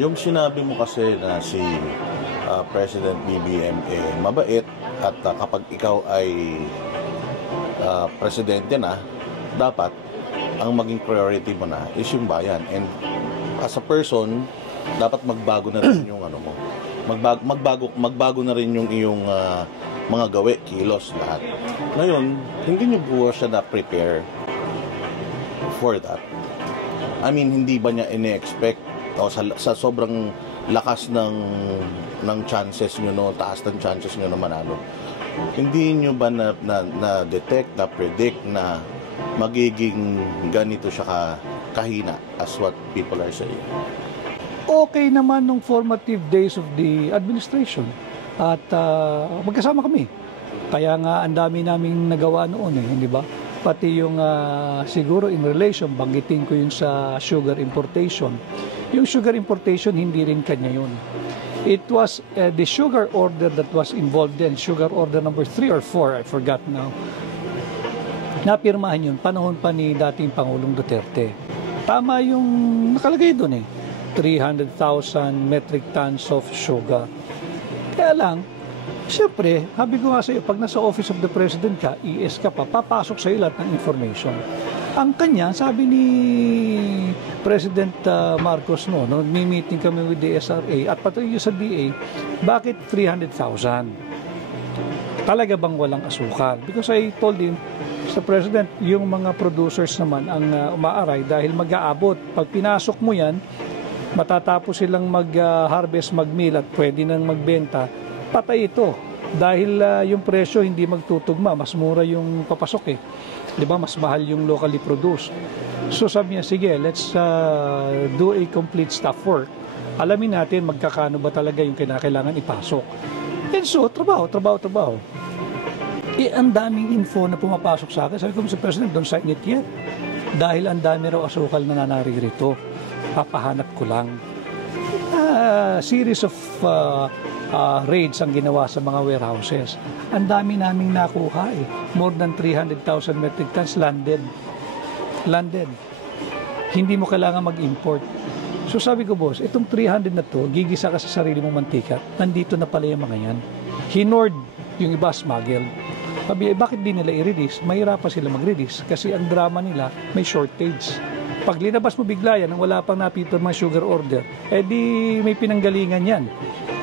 Yung sinabi mo kasi na si President BBM mabait at kapag ikaw ay presidente na, dapat ang maging priority mo na is yung bayan. And as a person, dapat magbago na rin yung ano mo. Magbago na rin yung iyong mga gawe, kilos, lahat. Ngayon, hindi nyo po siya na-prepare for that. I mean, hindi ba niya ini-expect o sa sobrang lakas ng chances nyo, no, taas ng chances nyo na manalo, hindi nyo ba na-detect, na-predict na magiging ganito siya kahina as what people are saying? Okay naman nung formative days of the administration at magkasama kami. Kaya nga ang dami naming nagawa noon di ba? Pati yung siguro in relation, banggitin ko yung sa sugar importation. Yung sugar importation, hindi rin kanya yun. It was the sugar order that was involved in, sugar order number 3 or 4, I forgot now. Napirmahan yun, panahon pa ni dating Pangulong Duterte. Tama yung nakalagay doon 300,000 metric tons of sugar. Kaya lang, siyempre, sabi ko nga sa iyo, pag nasa Office of the President ka, ES ka pa, papasok sa iyo lahat ng information. Ang kanya, sabi ni President Marcos nung meeting kami with the SRA at pati yung sa DA, bakit 300,000? Talaga bang walang asukal? Because I told him, Mr. President, yung mga producers naman ang umaaray dahil mag-aabot. Pag pinasok mo yan, matatapos silang mag-harvest, mag-mill at pwede nang magbenta, patay ito. Dahil yung presyo hindi magtutugma, mas mura yung papasok Di ba? Mas mahal yung locally produced. So sabi niya, sige, let's do a complete staff work. Alamin natin magkakano ba talaga yung kinakailangan ipasok. And so, trabaho. Ang daming info na pumapasok sa akin. Sabi ko, Mr. President, don't sign it yet. Dahil ang dami raw asukal na naririto. Papahanap ko lang. Series of raids ang ginawa sa mga warehouses. Ang dami naming nakuha More than 300,000 metric tons landed. Hindi mo kailangan mag-import. So sabi ko, boss, itong 300 na to, gigisa ka sa sarili mong mantika. Nandito na pala yung mga yan. Hinord yung iba smuggled. Sabi, bakit di nila i-release? Mahirapan sila mag-release kasi ang drama nila may shortage. Pag linabas mo bigla yan, nang wala pang napito mga sugar order, di may pinanggalingan yan.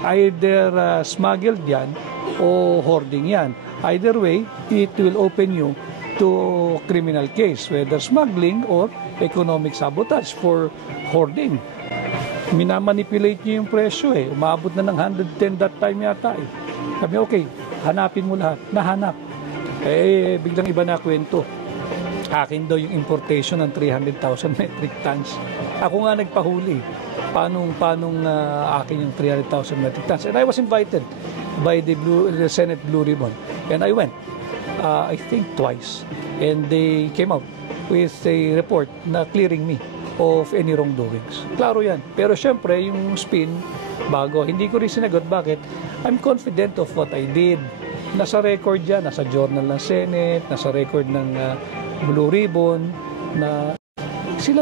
Either smuggled yan o hoarding yan. Either way, it will open you to criminal case, whether smuggling or economic sabotage for hoarding. Minamanipulate niyo yung presyo Umabot na ng 110 that time yata Sabi, okay, hanapin mo lahat. Nahanap. Biglang iba na kwento. Akin daw yung importation ng 300,000 metric tons. Ako nga nagpahuli. Paanong akin yung 300,000 metric tons? And I was invited by the Senate Blue Ribbon. And I went, I think twice. And they came out with a report na clearing me of any wrongdoings. Klaro yan. Pero syempre, yung spin, bago. Hindi ko rin sinagot. Bakit? I'm confident of what I did. Nasa record yan. Nasa journal ng Senate. Nasa record ng Blue Ribbon. Na sila